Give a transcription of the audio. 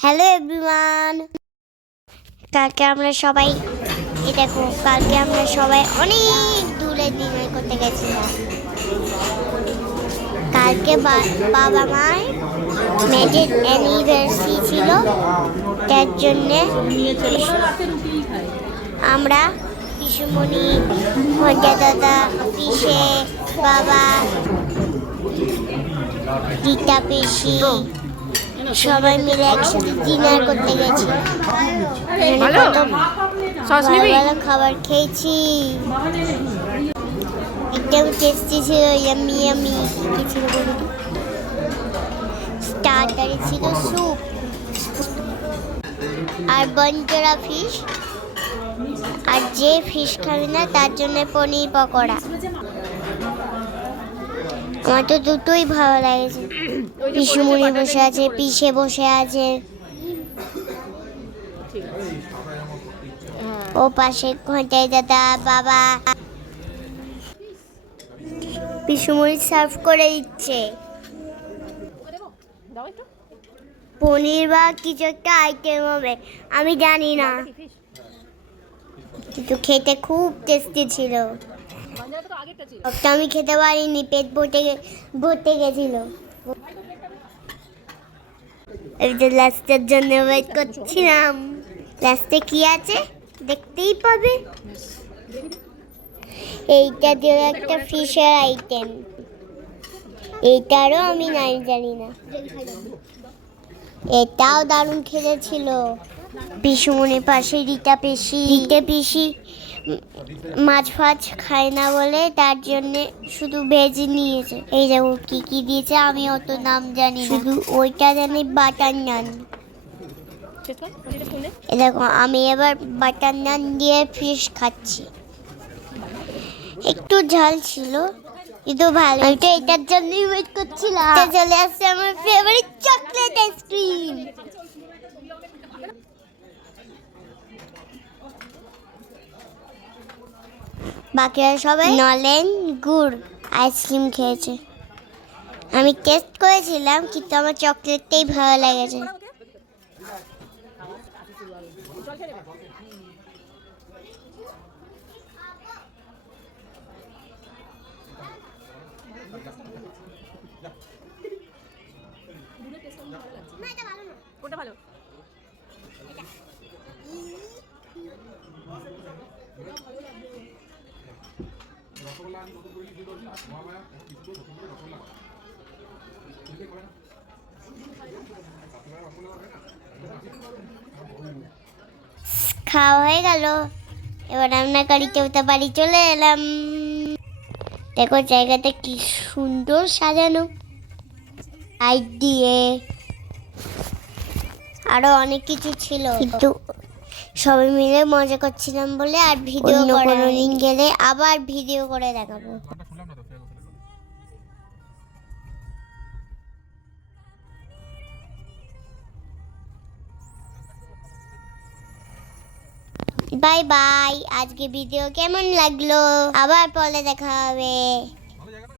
Hello everyone, কালকে আমরা সবাই অনেক দূরে ডিনার করতে গেছিলাম। কালকে বাবা মার মেজর অ্যানিভার্সারি ছিল, তার জন্যে আমরা পিসুমণি, ভঞ্জা দাদা, পিসে, বাবা, রীতা পিসি সবাই মিলে একসাথে ডিনার করতে গেছি। ভালো খাবার খেয়েছি, একদম টেস্টি ছিল, ইয়াম্মি ইয়াম্মি। কি ছিল বলুন? স্টার্টারে ছিল স্যুপ আর বঞ্জরা ফিশ, আর যে ফিশ খাবে না তার জন্য পনির পকোড়া। আমার তো দুটোই ভালো লাগেছে। পিসুমণি বসে আছে, পিসে বসে আছে, ও পাশে ঘন্টাই দাদা, বাবা। পিসুমণি সার্ভ করে দিচ্ছে পনির বা কিছু একটা আইটেম হবে, আমি জানি না, কিন্তু খেতে খুব টেস্টি ছিল। আমি খেতে পারিনি, পেট ভরতে গেছিল। এই যে লাস্টের জন্য ওয়েট করছিলাম। লাস্টে কি আছে দেখতেই পাবে। এইটা দিয়ে একটা ফিশের আইটেম, এইটারও আমি নাই জানি না। এটাও দারুণ খেতে ছিল। পিসুমণির পাশে রীতা পিসি মাছ ফাছ খায় না বলে তার জন্য শুধু ভেজ নিয়েছে। এই দেখো কি কি দিয়েছে, আমি অত নাম জানি না, শুধু ওইটা জানি বাটার নান। দেখো আমি এবার বাটার নান দিয়ে ফিশ খাচ্ছি, একটু ঝাল ছিল কিন্তু ভালো। আমি তো এটার জন্যই ওয়েট করছিলাম। চলে আসছে আমার ফেভারিট চকলেট আইসক্রিম। বাকিরা সবাই নলেন গুড় আইসক্রিম খেয়েছে। আমি টেস্ট করেছিলাম কিন্তু আমার চকলেটটাই ভালো লেগেছে। খাওয়া হয়ে গেল, এবার আমরা গাড়িতে উঠে বাড়ি চলে এলাম। দেখো জায়গাটা কি সুন্দর সাজানো, লাইট দিয়ে আরো অনেক কিছু ছিল, কিন্তু সবাই মিলে মজা করছিলাম বলে আর ভিডিও কোনোদিন গেলে আবার ভিডিও করে দেখাবো। Bye bye. আজকে ভিডিও কেমন লাগলো আবার পরে দেখা হবে।